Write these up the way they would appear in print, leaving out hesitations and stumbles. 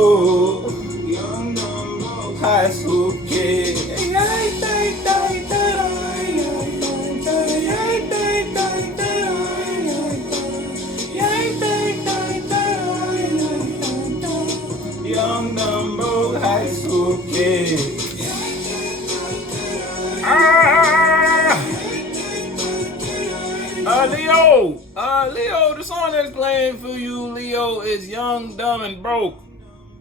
Young Dumbo, high school kid. Young Dumbo, high school kid. Leo, the song that's playing for you, Leo, is Young, Dumb, and Broke.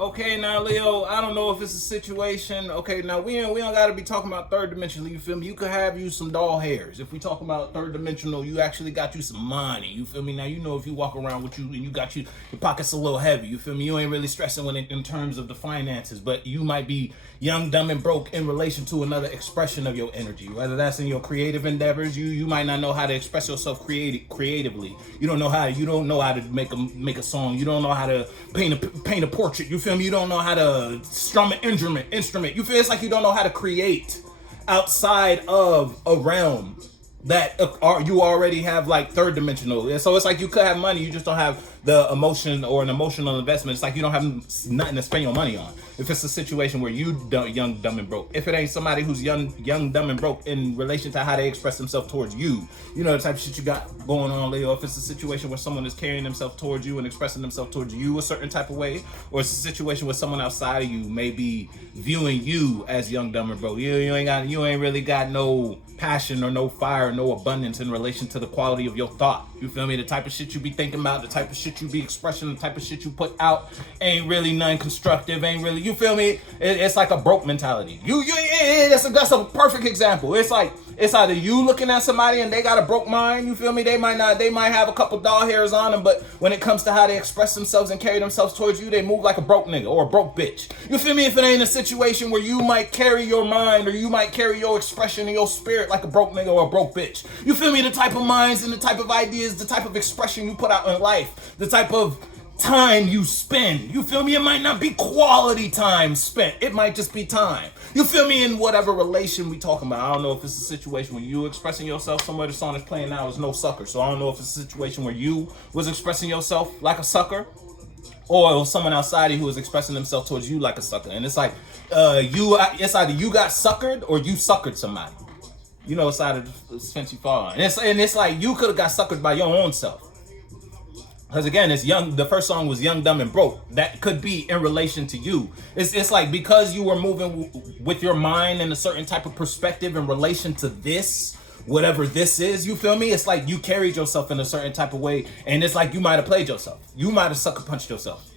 Okay, now, Leo, I don't know if it's a situation. Okay, now, we don't got to be talking about third dimensional, you feel me? You could have you some doll hairs. If we talk about third dimensional, you actually got you some money, you feel me? Now, you know if you walk around with you and you got your pockets a little heavy, you feel me? You ain't really stressing when in terms of the finances, but you might be young, dumb, and broke in relation to another expression of your energy, whether that's in your creative endeavors. You might not know how to express yourself creatively. You don't know how to make a song. You don't know how to paint a portrait. You feel me? You don't know how to strum an instrument. You feel it's like you don't know how to create outside of a realm that you already have, like third dimensional. So it's like you could have money, you just don't have the emotion or an emotional investment. It's like you don't have nothing to spend your money on. If it's a situation where you young, dumb, and broke, if it ain't somebody who's young, dumb, and broke in relation to how they express themselves towards you, you know the type of shit you got going on, Leo. If it's a situation where someone is carrying themselves towards you and expressing themselves towards you a certain type of way, or it's a situation where someone outside of you may be viewing you as young, dumb, and broke, you ain't really got no passion or no fire, no abundance in relation to the quality of your thought. You feel me? The type of shit you be thinking about, the type of shit you be expressing, the type of shit you put out ain't really non-constructive, ain't really, you feel me? It's like a broke mentality. That's a perfect example. It's like, it's either you looking at somebody and they got a broke mind, you feel me? They might have a couple doll hairs on them, but when it comes to how they express themselves and carry themselves towards you, they move like a broke nigga or a broke bitch. You feel me? If it ain't a situation where you might carry your mind or you might carry your expression and your spirit like a broke nigga or a broke bitch. You feel me? The type of minds and the type of ideas, the type of expression you put out in life, the type of time you spend. You feel me? It might not be quality time spent. It might just be time. You feel me? In whatever relation we talking about. I don't know if it's a situation where you expressing yourself somewhere the song is playing now is no sucker. So I don't know if it's a situation where you was expressing yourself like a sucker, or it was someone outside of you who was expressing themselves towards you like a sucker. And it's like it's either you got suckered or you suckered somebody. You know, side of the fence you fall on. And it's like you could have got suckered by your own self. Because again, it's young. The first song was Young, Dumb, and Broke. That could be in relation to you. It's like because you were moving with your mind in a certain type of perspective in relation to this, whatever this is, you feel me? It's like you carried yourself in a certain type of way, and it's like you might have played yourself. You might have sucker punched yourself.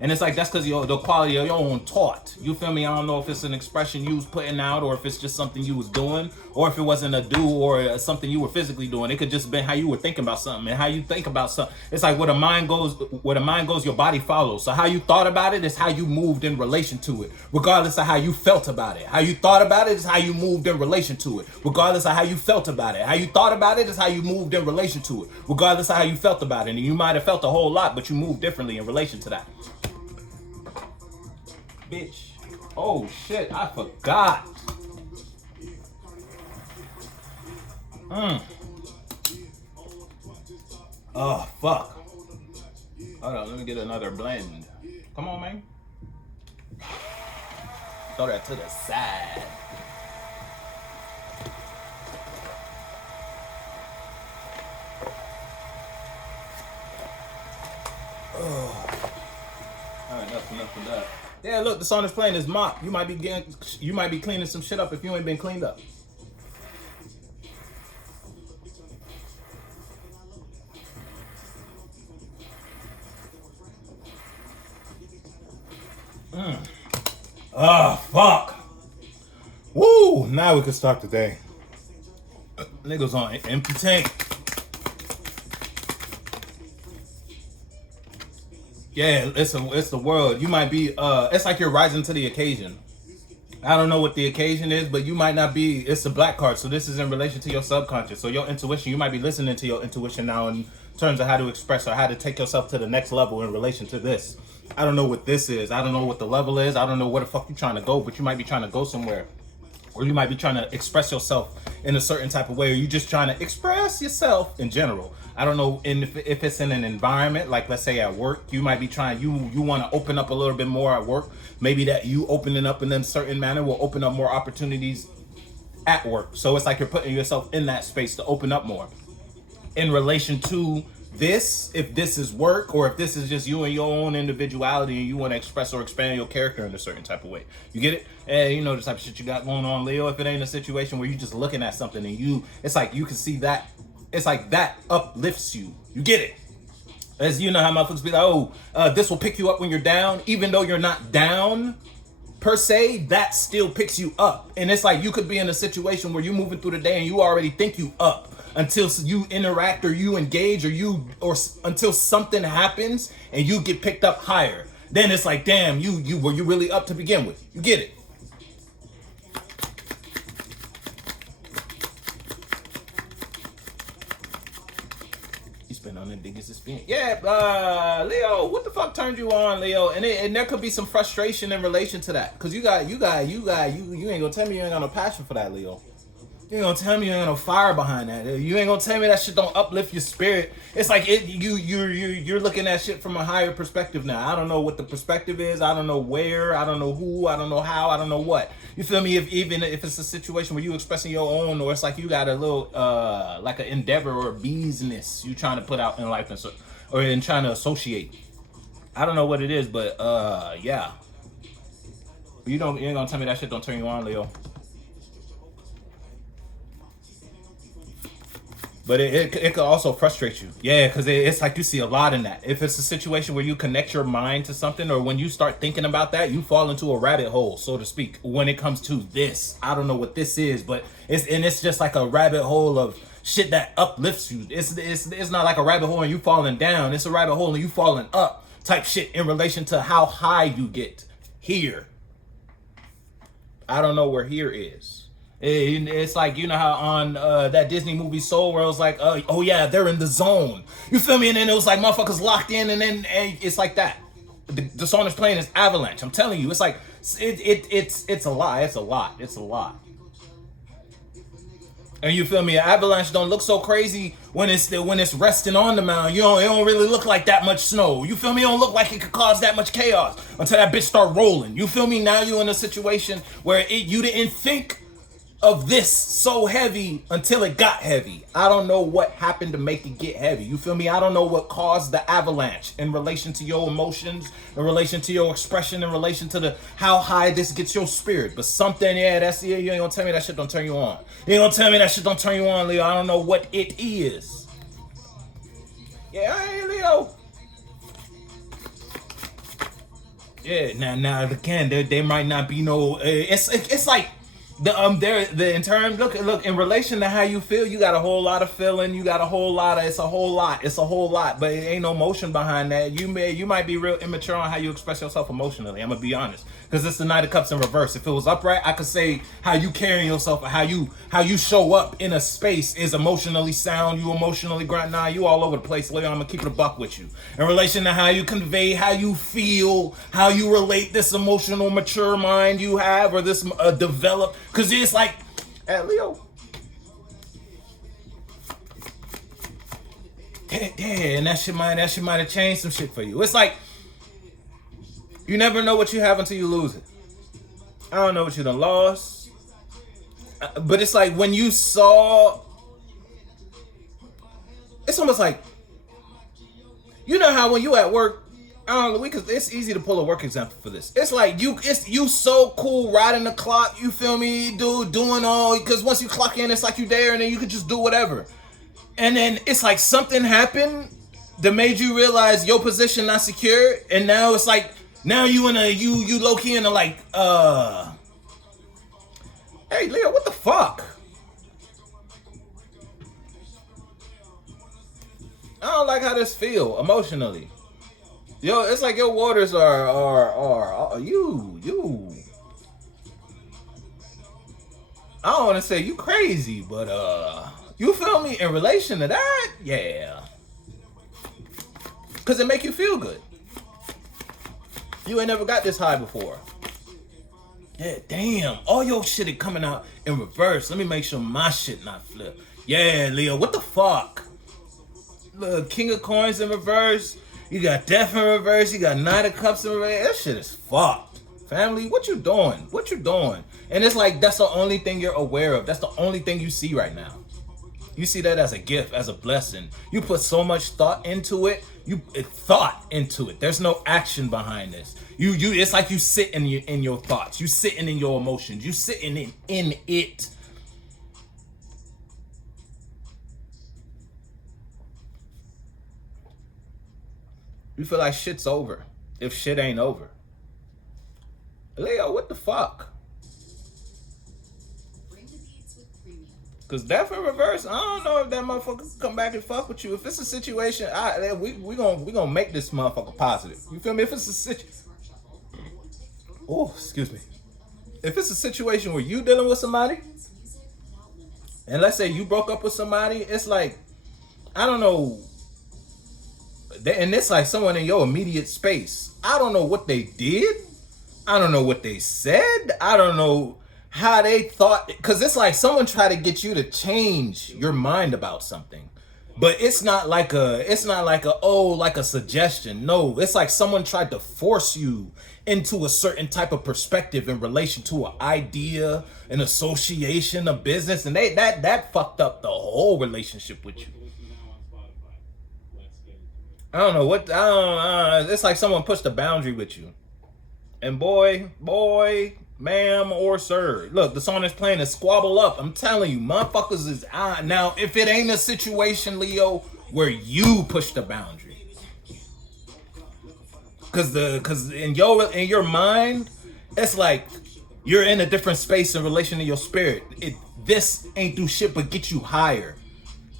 And it's like that's because the quality of your own thought. You feel me? I don't know if it's an expression you was putting out, or if it's just something you was doing, or if it wasn't a do or something you were physically doing. It could just been how you were thinking about something, and how you think about something. It's like where the mind goes, your body follows. So how you thought about it is how you moved in relation to it, regardless of how you felt about it. How you thought about it is how you moved in relation to it, regardless of how you felt about it. How you thought about it is how you moved in relation to it, regardless of how you felt about it. And you might have felt a whole lot, but you moved differently in relation to that. Bitch. Oh shit, I forgot. Oh fuck. Hold on, let me get another blend. Come on, man. Throw that to the side. Oh. Alright, enough of that. Yeah, look, the song is playing is Mop. You might be cleaning some shit up if you ain't been cleaned up. Oh, fuck. Woo! Now we can start the day. Niggas on empty tank. Yeah, it's the world. You might be it's like you're rising to the occasion. I don't know what the occasion is, but you might not be. It's a black card, so this is in relation to your subconscious. So your intuition, you might be listening to your intuition now in terms of how to express or how to take yourself to the next level in relation to this. I don't know what this is. I don't know what the level is. I don't know where the fuck you're trying to go, but you might be trying to go somewhere. or you might be trying to express yourself in a certain type of way, or you just trying to express yourself in general. I don't know, and if it's in an environment, like let's say at work, you might be trying, you want to open up a little bit more at work. Maybe that you opening up in a certain manner will open up more opportunities at work. So it's like you're putting yourself in that space to open up more. In relation to this, if this is work, or if this is just you and your own individuality and you want to express or expand your character in a certain type of way, you get it? And you know the type of shit you got going on, Leo. If it ain't a situation where you just looking at something and it's like you can see that, it's like that uplifts you, you get it? As you know how motherfuckers be like, oh, this will pick you up when you're down. Even though you're not down per se, that still picks you up. And it's like you could be in a situation where you're moving through the day and you already think you up until you interact or you engage or until something happens and you get picked up higher. Then it's like, damn, were you really up to begin with? You get it? On the biggest experience. Yeah, Leo, what the fuck turned you on, Leo? And there could be some frustration in relation to that, because you ain't gonna tell me you ain't got no passion for that, Leo. You ain't gonna tell me you ain't got no fire behind that. You ain't gonna tell me that shit don't uplift your spirit. It's like you're looking at shit from a higher perspective now. I don't know what the perspective is. I don't know where. I don't know who. I don't know how. I don't know what. You feel me? Even if it's a situation where you expressing your own, or it's like you got a little like an endeavor or a business you trying to put out in life, or in trying to associate. I don't know what it is, but yeah. You ain't gonna tell me that shit don't turn you on, Leo. But it could also frustrate you. Yeah, because it's like you see a lot in that. If it's a situation where you connect your mind to something, or when you start thinking about that, you fall into a rabbit hole, so to speak, when it comes to this. I don't know what this is, but it's just like a rabbit hole of shit that uplifts you. It's not like a rabbit hole and you falling down. It's a rabbit hole and you falling up type shit in relation to how high you get here. I don't know where here is. It's like, you know how on that Disney movie Soul, where it was like, oh yeah, they're in the zone. You feel me? And then it was like motherfuckers locked in, and then it's like that. The song is playing is Avalanche. I'm telling you, it's like it's a lot. It's a lot. And you feel me? Avalanche don't look so crazy when it's resting on the mountain. It don't really look like that much snow. You feel me? It don't look like it could cause that much chaos until that bitch start rolling. You feel me? Now you in a situation where you didn't think of this so heavy until it got heavy. I don't know what happened to make it get heavy. You feel me? I don't know what caused the avalanche in relation to your emotions, in relation to your expression, in relation to how high this gets your spirit. But something, you ain't gonna tell me that shit don't turn you on. You ain't gonna tell me that shit don't turn you on, Leo. I don't know what it is. Yeah, hey, Leo. Yeah, now again, there might not be no. It's like. In terms, look, in relation to how you feel, you got a whole lot of feeling, it's a whole lot, but it ain't no motion behind that. You might be real immature on how you express yourself emotionally. I'm gonna be honest, because it's the Knight of Cups in reverse. If it was upright, I could say how you carrying yourself, or how you show up in a space is emotionally sound. You emotionally grind. Nah, you all over the place, Leo. I'm gonna keep it a buck with you. In relation to how you convey, how you feel, how you relate, this emotional, mature mind you have, or this developed. Because it's like, Leo. And that shit might have changed some shit for you. It's like, you never know what you have until you lose it. I don't know what you done lost. But it's like when you saw, it's almost like, you know how when you at work, because it's easy to pull a work example for this. It's like you so cool riding the clock. You feel me, dude? Doing all, because once you clock in, it's like you there, and then you can just do whatever. And then it's like something happened that made you realize your position not secure, and now it's like now you low key in a like hey Leo, what the fuck? I don't like how this feel emotionally. Yo, it's like your waters are you. I don't want to say you crazy, but you feel me in relation to that? Yeah. Cause it make you feel good. You ain't never got this high before. Yeah, damn. All your shit is coming out in reverse. Let me make sure my shit not flipped. Yeah, Leo, what the fuck? Look, King of Coins in reverse. You got Death in reverse. You got Knight of Cups in reverse. That shit is fucked. Family, what you doing? What you doing? And it's like, that's the only thing you're aware of. That's the only thing you see right now. You see that as a gift, as a blessing. You put so much thought into it. Thought into it. There's no action behind this. It's like you sit in your thoughts. You sitting in your emotions. You sitting in it. You feel like shit's over if shit ain't over. Leo, what the fuck? Cause Death in reverse, I don't know if that motherfucker come back and fuck with you. If it's a situation, we gonna make this motherfucker positive. You feel me? If it's a situation, oh, excuse me. If it's a situation where you dealing with somebody, and let's say you broke up with somebody, it's like, I don't know, and it's like someone in your immediate space. I don't know what they did. I don't know what they said. I don't know how they thought, because it's like someone tried to get you to change your mind about something, but it's not like a suggestion. No, it's like someone tried to force you into a certain type of perspective in relation to an idea, an association, a business, and that fucked up the whole relationship with you. I don't know what. It's like someone pushed a boundary with you, and boy, ma'am or sir, look, the song is playing is Squabble Up. I'm telling you, motherfuckers is on. Now, if it ain't a situation, Leo, where you push the boundary, cause in your mind, it's like you're in a different space in relation to your spirit. This ain't do shit but get you higher.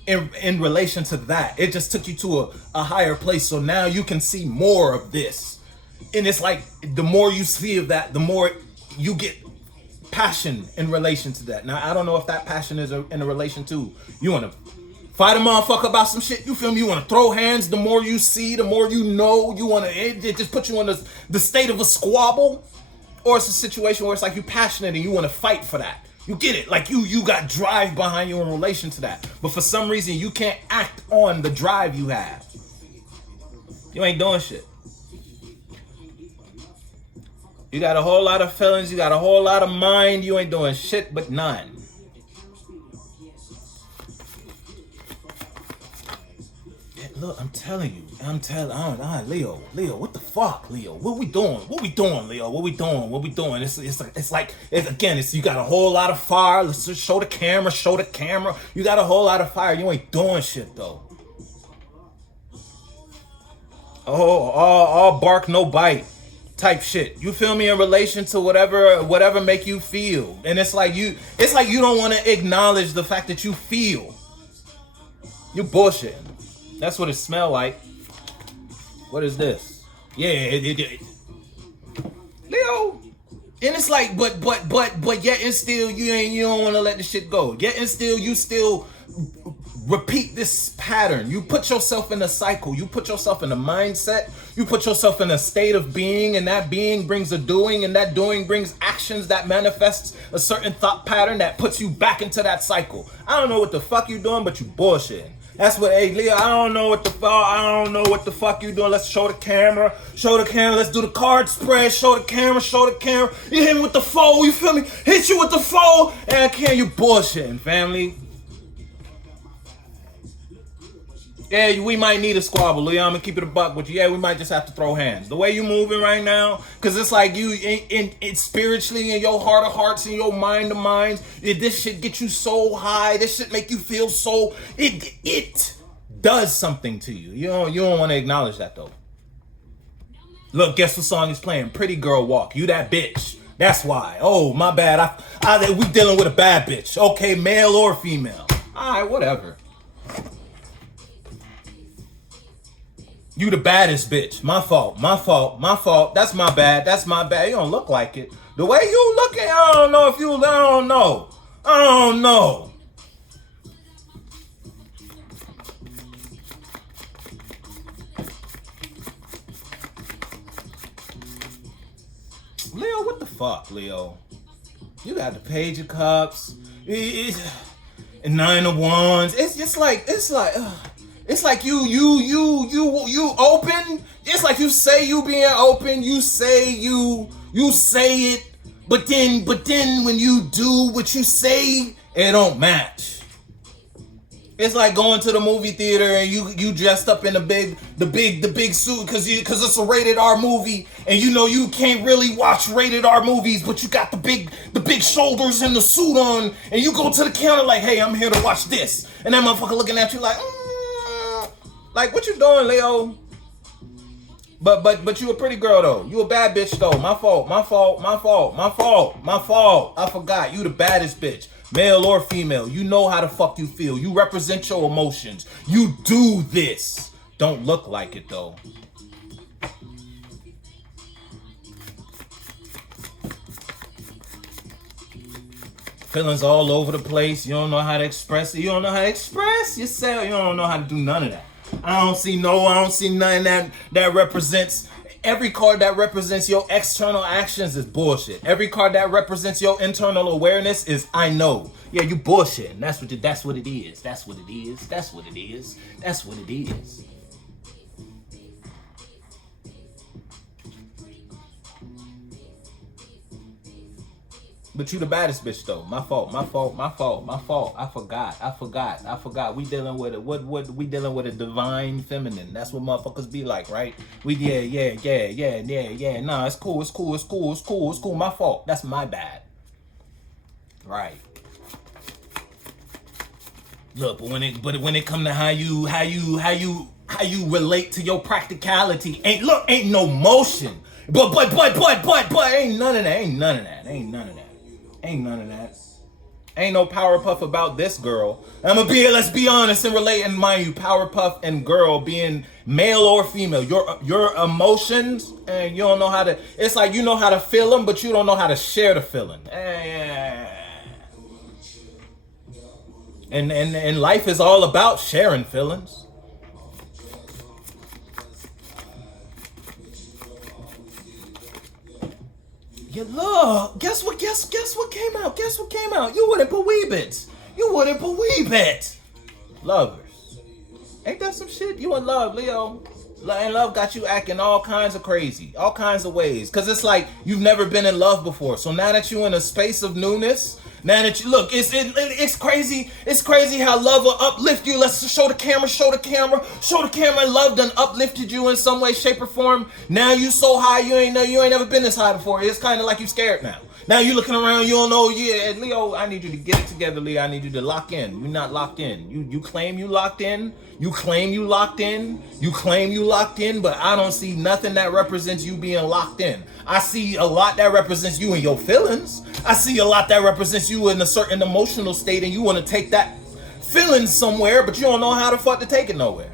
In relation to that, it just took you to a higher place. So now you can see more of this, and it's like the more you see of that, the more you get passion in relation to that. Now, I don't know if that passion is in a relation to you want to fight a motherfucker about some shit. You feel me? You want to throw hands. The more you see, the more you know. You want to, it just puts you in the state of a squabble, or it's a situation where it's like you passionate and you want to fight for that. You get it? Like you got drive behind you in relation to that, but for some reason you can't act on the drive you have. You ain't doing shit. You got a whole lot of feelings, you got a whole lot of mind, you ain't doing shit but none. Yeah, look, I'm telling you, Leo, what the fuck, Leo? What we doing, Leo? What we doing? It's like, you got a whole lot of fire. Let's just show the camera. You got a whole lot of fire, you ain't doing shit though. Oh, all bark, no bite type shit. You feel me? In relation to whatever make you feel. And it's like you don't want to acknowledge the fact that you feel. You bullshitting. That's what it smell like. What is this? Yeah, Leo. And it's like, but yet and still you don't want to let the shit go. Yet and still you still repeat this pattern. You put yourself in a cycle. You put yourself in a mindset. You put yourself in a state of being, and that being brings a doing, and that doing brings actions that manifests a certain thought pattern that puts you back into that cycle. I don't know what the fuck you doing, but you bullshitting. That's what, hey, Leo, I don't know what the fuck you doing. Let's show the camera. Let's do the card spread. Show the camera. You hit me with the fold, you feel me? Hit you with the fold. And you bullshitting, family. Yeah, we might need a squabble, Leo. I'm gonna keep it a buck with you. Yeah, we might just have to throw hands. The way you moving right now, cause it's like you in spiritually in your heart of hearts and your mind of minds. This shit get you so high. This shit make you feel so. It does something to you. You don't want to acknowledge that though. Look, guess what song is playing? Pretty Girl Walk. You that bitch. That's why. Oh, my bad. We dealing with a bad bitch. Okay, male or female. All right, whatever. You the baddest bitch. My fault. That's my bad. You don't look like it. The way you looking, I don't know. Leo, what the fuck, Leo? You got the Page of Cups, and Nine of Wands. It's like you open. It's like you say you being open. You say it, but then when you do what you say, it don't match. It's like going to the movie theater and you dressed up in the big suit because it's a rated R movie, and you know you can't really watch rated R movies, but you got the big shoulders and the suit on, and you go to the counter like, hey, I'm here to watch this, and that motherfucker looking at you like what you doing, Leo? But you a pretty girl though. You a bad bitch though. My fault. I forgot. You the baddest bitch. Male or female, you know how the fuck you feel. You represent your emotions. You do this. Don't look like it though. Feelings all over the place. You don't know how to express it. You don't know how to express yourself. You don't know how to do none of that. I don't see nothing that represents. Every card that represents your external actions is bullshit. Every card that represents your internal awareness is I know. Yeah, you bullshit. That's what it is. That's what it is. But you the baddest bitch though. My fault. I forgot. We dealing with it. What we dealing with a divine feminine. That's what motherfuckers be like, right? Yeah. Nah, it's cool. My fault. That's my bad. Right. Look, but when it come to how you relate to your practicality, ain't no motion. But ain't none of that. Ain't no Powerpuff about this girl. Let's be honest and relate, and mind you, Powerpuff and girl being male or female, your emotions, and you don't know how to, it's like you know how to feel them, but you don't know how to share the feeling. And life is all about sharing feelings. Yeah, look, guess what came out? You wouldn't believe it. Lovers. Ain't that some shit? You in love, Leo. And love got you acting all kinds of crazy, all kinds of ways. Cause it's like you've never been in love before. So now that you in a space of newness, now that you look, it's crazy. It's crazy how love will uplift you. Let's show the camera. And love done uplifted you in some way, shape, or form. Now you so high, you ain't never been this high before. It's kind of like you scared now. Now you looking around, you don't know. Yeah, Leo, I need you to get it together, Leo. I need you to lock in. You're not locked in. You claim you locked in. You claim you locked in, but I don't see nothing that represents you being locked in. I see a lot that represents you in your feelings. I see a lot that represents you in a certain emotional state, and you want to take that feeling somewhere, but you don't know how the fuck to take it nowhere.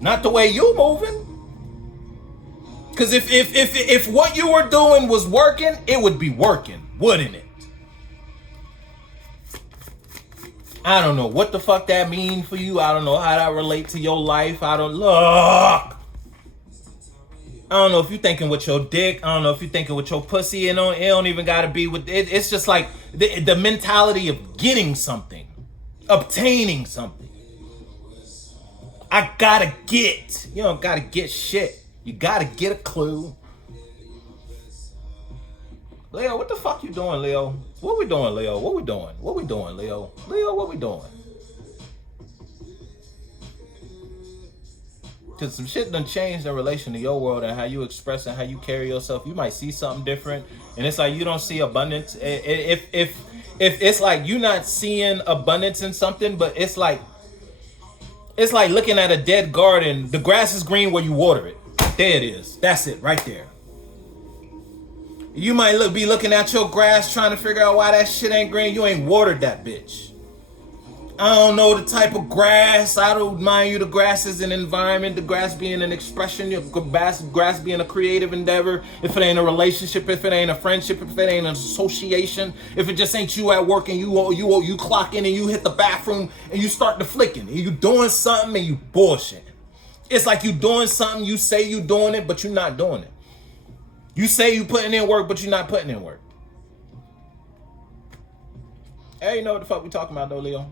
Not the way you moving. Because if what you were doing was working, it would be working, wouldn't it? I don't know what the fuck that mean for you. I don't know how that relate to your life. I don't know if you thinking with your dick. I don't know if you thinking with your pussy. It don't even gotta be with it. It's just like the mentality of getting something, obtaining something. I gotta get. You don't gotta get shit. You gotta get a clue. Leo, what the fuck you doing, Leo? What we doing, Leo? What we doing, Leo? Leo, what we doing? Cause some shit done changed in relation to your world and how you express and how you carry yourself. You might see something different, and it's like you don't see abundance. If it's like you not seeing abundance in something, but it's like looking at a dead garden. The grass is green where you water it. There it is. That's it, right there. You might be looking at your grass trying to figure out why that shit ain't green. You ain't watered that bitch. I don't know the type of grass. I don't mind you. The grass is an environment. The grass being an expression. Your grass being a creative endeavor. If it ain't a relationship, if it ain't a friendship, if it ain't an association, if it just ain't you at work and you clock in and you hit the bathroom and you start to flicking. And you doing something and you bullshit. It's like you doing something. You say you doing it, but you're not doing it. You say you putting in work, but you're not putting in work. Hey, you know what the fuck we talking about though, Leo?